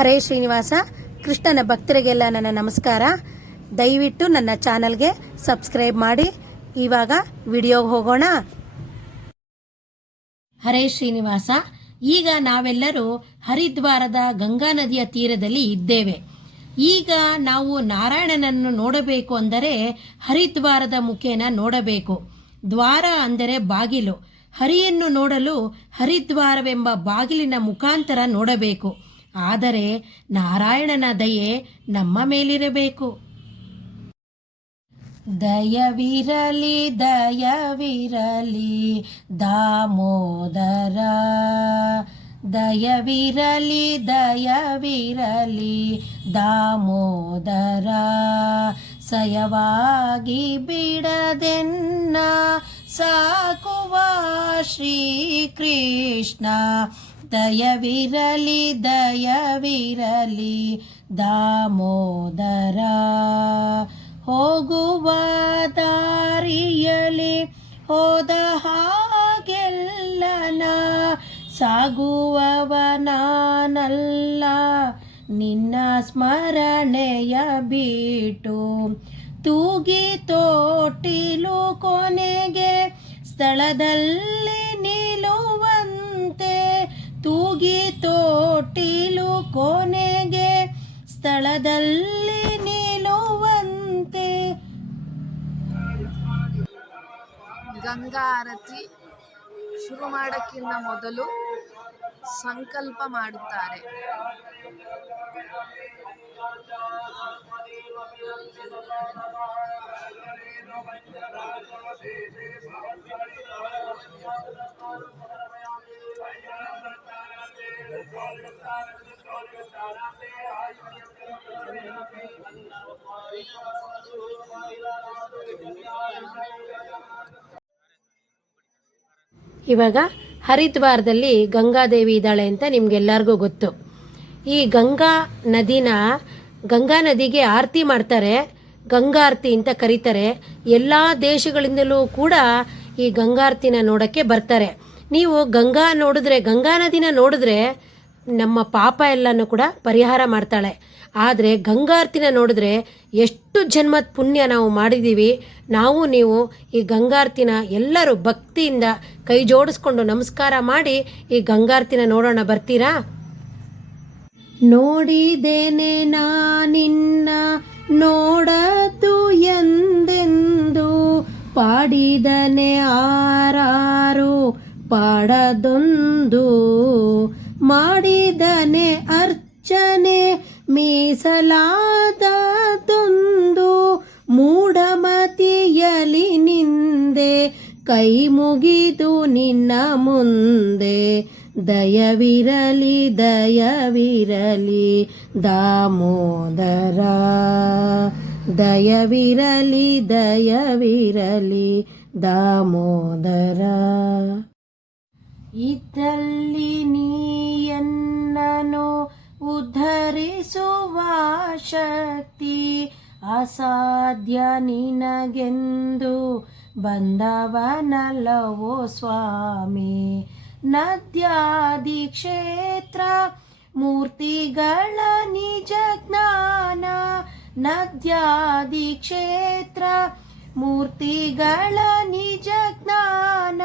ಹರೇ ಶ್ರೀನಿವಾಸ, ಕೃಷ್ಣನ ಭಕ್ತರಿಗೆಲ್ಲ ನನ್ನ ನಮಸ್ಕಾರ. ದಯವಿಟ್ಟು ನನ್ನ ಚಾನಲ್ಗೆ ಸಬ್ಸ್ಕ್ರೈಬ್ ಮಾಡಿ. ಇವಾಗ ವಿಡಿಯೋಗೆ ಹೋಗೋಣ. ಹರೇ ಶ್ರೀನಿವಾಸ, ಈಗ ನಾವೆಲ್ಲರೂ ಹರಿದ್ವಾರದ ಗಂಗಾ ನದಿಯ ತೀರದಲ್ಲಿ ಇದ್ದೇವೆ. ಈಗ ನಾವು ನಾರಾಯಣನನ್ನು ನೋಡಬೇಕು ಅಂದರೆ ಹರಿದ್ವಾರದ ಮುಖೇನ ನೋಡಬೇಕು. ದ್ವಾರ ಅಂದರೆ ಬಾಗಿಲು. ಹರಿಯನ್ನು ನೋಡಲು ಹರಿದ್ವಾರವೆಂಬ ಬಾಗಿಲಿನ ಮುಖಾಂತರ ನೋಡಬೇಕು. ಆದರೆ ನಾರಾಯಣನ ದಯೆ ನಮ್ಮ ಮೇಲಿರಬೇಕು. ದಯವಿರಲಿ ದಯವಿರಲಿ, ದಾಮೋದರ. ದಯವಿರಲಿ ದಯವಿರಲಿ, ದಾಮೋದರ. ಸಯವಾಗಿ ಬಿಡದೆನ್ನ ಸಾಕುವ ಶ್ರೀಕೃಷ್ಣ. ದಯವಿರಲಿ ದಯವಿರಲಿ, ದಾಮೋದರ. ಹೋಗುವ ದಾರಿಯಲಿ ಹೋದ ಹಾಗೆಲ್ಲನ ಸಾಗುವವನಾನಲ್ಲ ನಿನ್ನ ಸ್ಮರಣೆಯ ಬಿಟ್ಟು ತೂಗಿ ತೋಟಿಲು ಕೊನೆಗೆ ಸ್ಥಳದಲ್ಲಿ ನಿಲ್ಲುವಂತೆ ತೂಗಿ ತೋಟಿಲು ಕೊನೆಗೆ ಸ್ಥಳದಲ್ಲಿ ನಿಲ್ಲುವಂತೆ. ಗಂಗಾ ಆರತಿ ಶುರು ಮಾಡೋಕ್ಕಿಂತ ಮೊದಲು ಸಂಕಲ್ಪ ಮಾಡುತ್ತಾರೆ. ಇವಾಗ ಹರಿದ್ವಾರದಲ್ಲಿ ಗಂಗಾದೇವಿ ಇದ್ದಾಳೆ ಅಂತ ನಿಮ್ಗೆಲ್ಲರಿಗೂ ಗೊತ್ತು. ಈ ಗಂಗಾ ನದಿನ, ಗಂಗಾ ನದಿಗೆ ಆರತಿ ಮಾಡ್ತಾರೆ, ಗಂಗಾರತಿ ಅಂತ ಕರೀತಾರೆ. ಎಲ್ಲ ದೇಶಗಳಿಂದಲೂ ಕೂಡ ಈ ಗಂಗಾರತಿನ ನೋಡಕ್ಕೆ ಬರ್ತಾರೆ. ನೀವು ಗಂಗಾ ನೋಡಿದ್ರೆ, ಗಂಗಾ ನದಿನ ನೋಡಿದ್ರೆ ನಮ್ಮ ಪಾಪ ಎಲ್ಲನೂ ಕೂಡ ಪರಿಹಾರ ಮಾಡ್ತಾಳೆ. ಆದರೆ ಗಂಗಾರ್ತಿನ ನೋಡಿದ್ರೆ ಎಷ್ಟು ಜನ್ಮದ ಪುಣ್ಯ ನಾವು ಮಾಡಿದ್ದೀವಿ ನಾವು ನೀವು ಈ ಗಂಗಾರ್ತಿನ ಎಲ್ಲರೂ ಭಕ್ತಿಯಿಂದ ಕೈ ಜೋಡಿಸ್ಕೊಂಡು ನಮಸ್ಕಾರ ಮಾಡಿ ಈ ಗಂಗಾರ್ತಿನ ನೋಡೋಣ ಬರ್ತೀರಾ? ನೋಡಿದೇನೆ ನಾನಿನ್ನ ನೋಡದು ಎಂದೆಂದು, ಪಾಡಿದನೆ ಆರಾರು, ಪಾಡದೊಂದು, ಮಾಡಿದನೆ ಅರ್ಚನೆ ಮೀಸಲಾದದೊಂದು ಮೂಡಮತಿಯಲಿ ನಿಂದೆ, ಕೈ ಮುಗಿದು ನಿನ್ನ ಮುಂದೆ. ದಯವಿರಲಿ ದಯವಿರಲಿ ದಾಮೋದರ. ದಯವಿರಲಿ ದಯವಿರಲಿ ದಾಮೋದರ. ಇದ್ದಲ್ಲಿ ನೀಯನ್ನನು ಉದ್ಧರಿಸುವ ಶಕ್ತಿ ಅಸಾಧ್ಯ ನಿನಗೆಂದು ಬಂದವನಲ್ಲವೋ ಸ್ವಾಮಿ. ನದ್ಯಾದಿ ಕ್ಷೇತ್ರ, ಮೂರ್ತಿಗಳ ನಿಜ ಜ್ಞಾನ. ನದ್ಯಾದಿ ಕ್ಷೇತ್ರ, ಮೂರ್ತಿಗಳ ನಿಜ ಜ್ಞಾನ.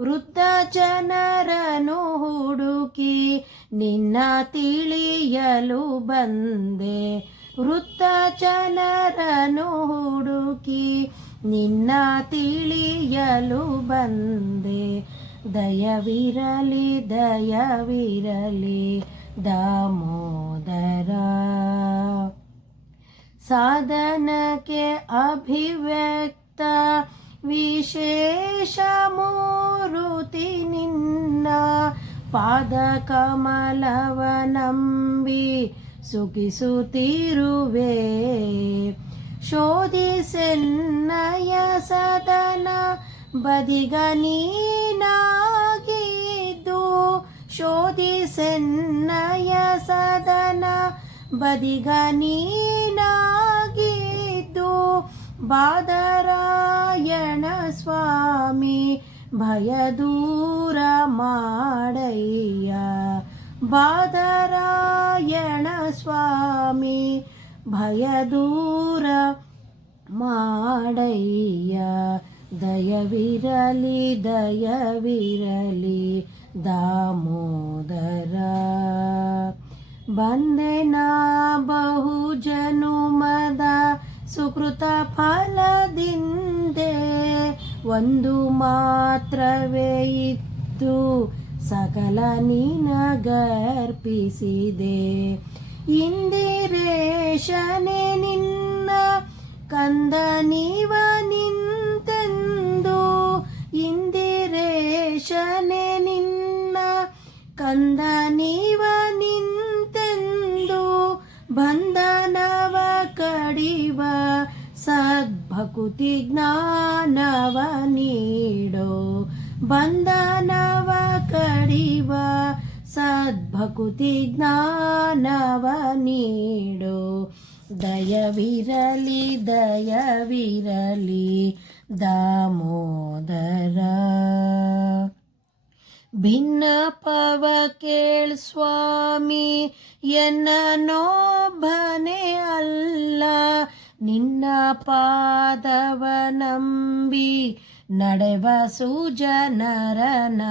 ವೃದ್ಧ ಜನರನು ಹುಡುಕಿ ನಿನ್ನ ತಿಳಿಯಲು ಬಂದೆ. ವೃದ್ಧ ಜನರನು ಹುಡುಕಿ ನಿನ್ನ ತಿಳಿಯಲು ಬಂದೆ. ದಯವಿರಲಿ ದಯವಿರಲಿ ದಾಮೋದರ. ಸಾಧನಕ್ಕೆ ಅಭಿವ್ಯಕ್ತ ವಿಶೇಷ ಪಾದ ಕಮಲವ ನಂಬಿ ಸುಖಿಸುತ್ತಿರುವೆ ಶೋಧಿಸೆನ್ನಯ ಸದನ ಬದಿಗ ನೀನಾಗಿದ್ದು. ಶೋಧಿಸೆನ್ನಯ ಸದನ ಬದಿಗ ನೀನಾಗಿದ್ದು. ಬಾದರಾಯಣ ಸ್ವಾಮಿ ಭಯ ದೂರ ಮಾಡಯ್ಯ. ಬಾದರಾಯಣ ಸ್ವಾಮಿ ಭಯ ದೂರ ಮಾಡಯ್ಯ. ದಯವಿರಲಿ ದಯವಿರಲಿ ದಾಮೋದರ. ಬಂದೆನಾ ಬಹು ಜನುಮದ ಸುಕೃತ ಫಲದಿಂದೆ. ಒಂದು ಮಾತ್ರವೇ ಇತ್ತು. ಸಕಲ ನಿನಗರ್ಪಿಸಿದೆ ಇಂದಿರೇಶನೆ ನಿನ್ನ ಕಂದ ನೀವ ನಿಂತೆಂದು. ಇಂದಿರೇಶನೆ ನಿನ್ನ ಕಂದ ಸದ್ಭಕುತಿ ಜ್ಞಾನವ ನೀಡೋ ಬಂಧನವ ಕಡಿವ ಸದ್ಭಕುತಿ ಜ್ಞಾನವ ನೀಡೋ ದಯವಿರಲಿ ದಯವಿರಲಿ, ದಾಮೋದರ. ಭಿನ್ನಪವ ಕೇಳ್ ಸ್ವಾಮಿ ಎನ್ನ ನೋಭನೆ ಅಲ್ಲ ನಿನ್ನ ಪಾದವ ನಂಬಿ ನಡೆವ ಸುಜನರನ.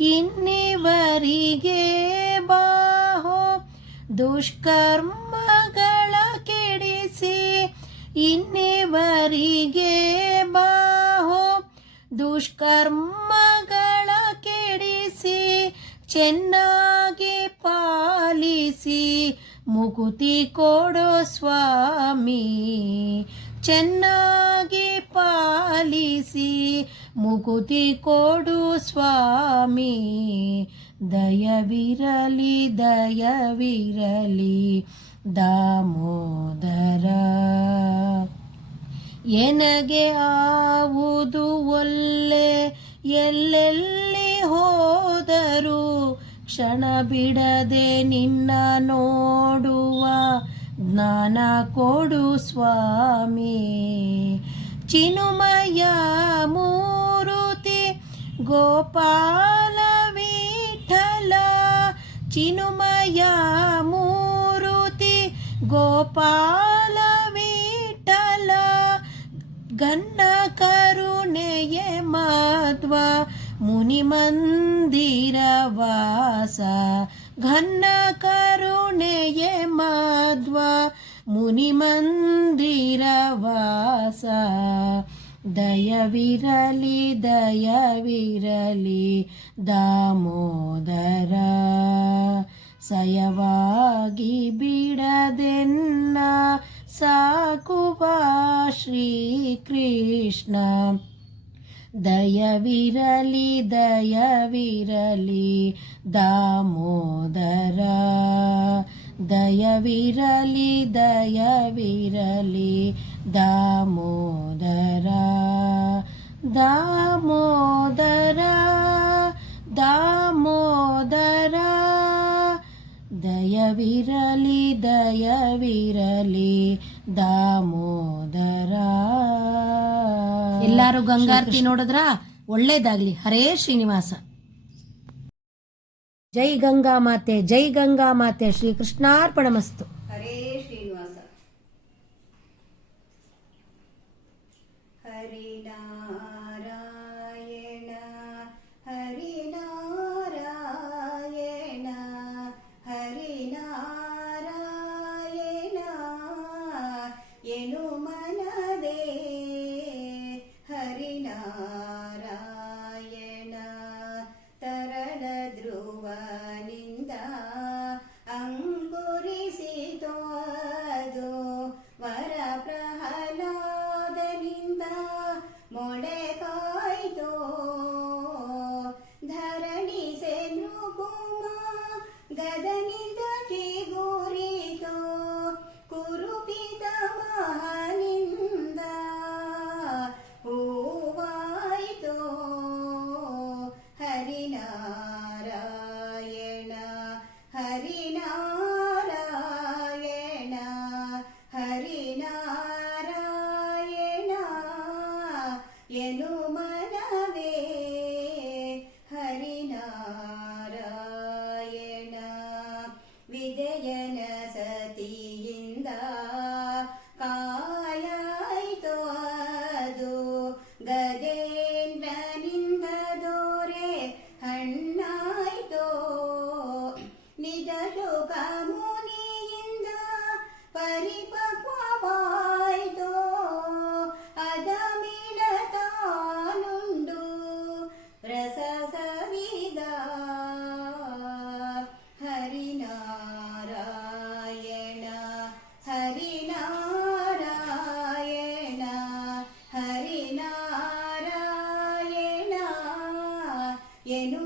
ಇನ್ನಿವರಿಗೆ ಬಾಹೋ, ದುಷ್ಕರ್ಮಗಳ ಕೆಡಿಸಿ. ಇನ್ನಿವರಿಗೆ ಬಾಹೋ, ದುಷ್ಕರ್ಮಗಳ ಕೆಡಿಸಿ. ಚೆನ್ನಾಗಿ ಪಾಲಿಸಿ. ಮುಕುತಿ ಕೊಡೋ ಸ್ವಾಮಿ, ಚೆನ್ನಾಗಿ ಪಾಲಿಸಿ. ಮುಗುತಿ ಕೊಡು ಸ್ವಾಮಿ, ದಯವಿರಲಿ ದಯವಿರಲಿ, ದಾಮೋದರ. ಎನಗೆ ಆವುದು ಒಲ್ಲೆ, ಎಲ್ಲೆಲ್ಲಿ ಹೋದರು ಕ್ಷಣ ಬಿಡದೆ ನಿನ್ನ ನೋಡುವ ಜ್ಞಾನ ಕೊಡು ಸ್ವಾಮಿ. ಚಿನುಮಯ ಮೂರುತಿ ಗೋಪಾಲ ವಿಠಲ. ಚಿನುಮಯ ಮೂರುತಿ ಗೋಪಾಲ ವಿಠಲ. ಗನ್ನ ಕರುಣೆಯೇ ಮಧ್ವ ಮುನಿ ಮಂದಿರ ವಾಸ ಘನ್ನ ಕರುಣೆಯೇ ಮಾಧ್ವ ಮುನಿ ಮಂದಿರ ವಾಸ ದಯವಿರಲಿ ದಯವಿರಲಿ ದಾಮೋದರ, ಸಯವಾಗಿ ಬಿಡದೆನ್ನ ಸಾಕುವ ಶ್ರೀಕೃಷ್ಣ. ದಯವಿರಲಿ ದಯವಿರಲಿ ದಾಮೋದರ. ದಯವಿರಲಿ ದಯವಿರಲಿ ದಾಮೋದರ. ದಾಮೋದರ ದಾಮೋದರ. ದಯವಿರಲಿ ದಯವಿರಲಿ ದಾಮೋದರ. ಎಲ್ಲಾರು ಗಂಗಾರತಿ ನೋಡಿದ್ರ? ಒಳ್ಳೇದಾಗ್ಲಿ. ಹರೇ ಶ್ರೀನಿವಾಸ. ಜೈ ಗಂಗಾ ಮಾತೆ ಜೈ ಗಂಗಾ ಮಾತೆ ಶ್ರೀ ಕೃಷ್ಣಾರ್ಪಣಮಸ್ತು ஏனும்